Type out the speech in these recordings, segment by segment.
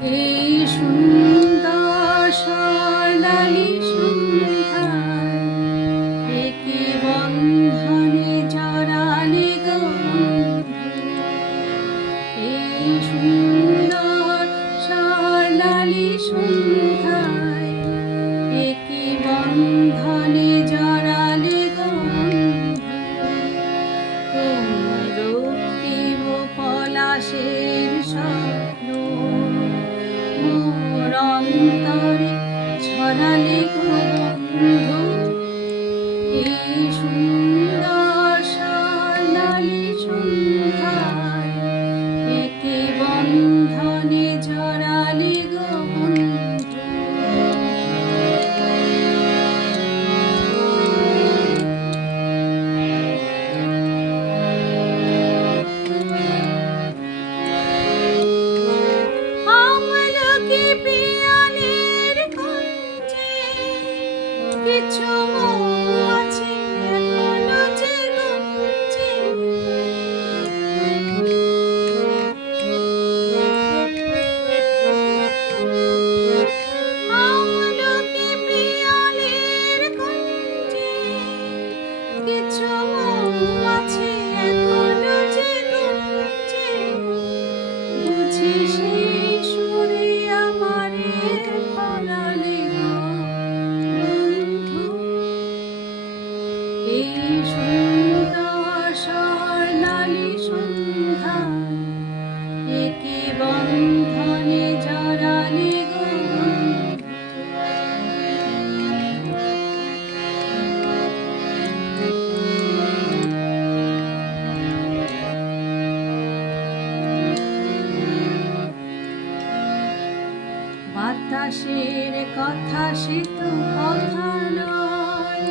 এই সুন্দর স্বর্ণালী সন্ধ্যায় একে বন্ধনে জড়ালে গো বন্ধু। এই সুন্দর স্বর্ণালী সন্ধ্যায় একে বন্ধনে জড়ালে গো বন্ধু। রক্তিম পলাশের স্বপ্ন মোর অন্তরে ছড়ালে গো বন্ধু। এই সুন্দর স্বর্ণালী সন্ধ্যায় একে বন্ধনে জড়ালে গো বন্ধু। আমলকি পিয়ালের কুঞ্জে কিছু মৌমাছি এখনো যে গুঞ্জে। আমলকি পিয়ালের কুঞ্জে কিছু মৌমাছি এখনো যে গুঞ্জে। বুঝি সেই সুরে আমারে ফলালে গো বন্ধু। এই সুন্দর স্বর্ণালী সন্ধ্যায় একে বন্ধনে জড়ালে গো বন্ধু। বাতাসের কথা সে তো কথা নয়,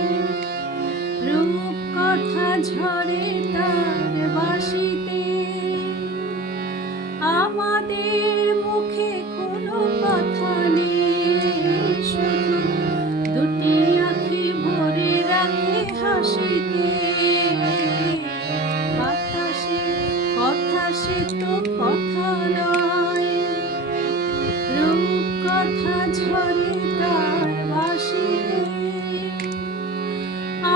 রূপ কথা ঝরে তার বাঁশিতে। আমাদের মুখে কোনো কথা নেই, শুধু দুটি আঁখি ভরে রাখে হাসিতে। বাতাসের কথা সে তো কথা নয়, রূপ কথা ঝরে তার বাঁশিতে।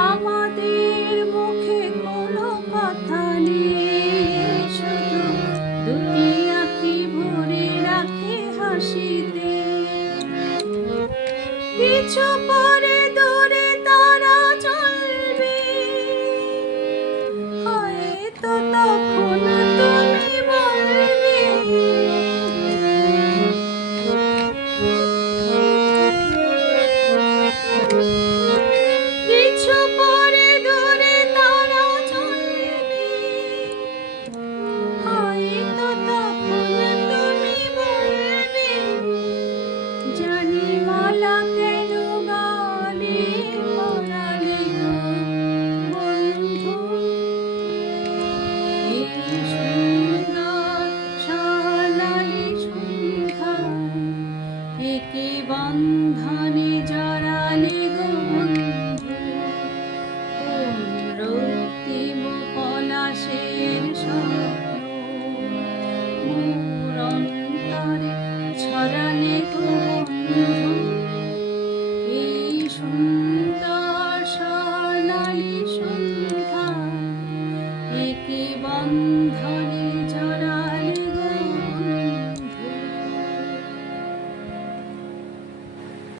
আমাদের মুখে কোনো কথা নেই, শুধু দুটি আঁখি ভরে রাখে হাসিতে। কিছু পরে দূরে তারা চলবে, হয়তো তখন তুমি বলবে কিছু পরে দূরে তারা চলবে, হয়তো তখন তুমি বলবে জানি মালা কেন গালে পরালে গো বন্ধু। এই সুন্দর স্বর্ণালী সন্ধ্যায় একে বন্ধনে জড়ালে গো বন্ধু। রক্তিম পলাশের স্বপ্ন মোর অন্তরে ছড়ালে গো বন্ধু।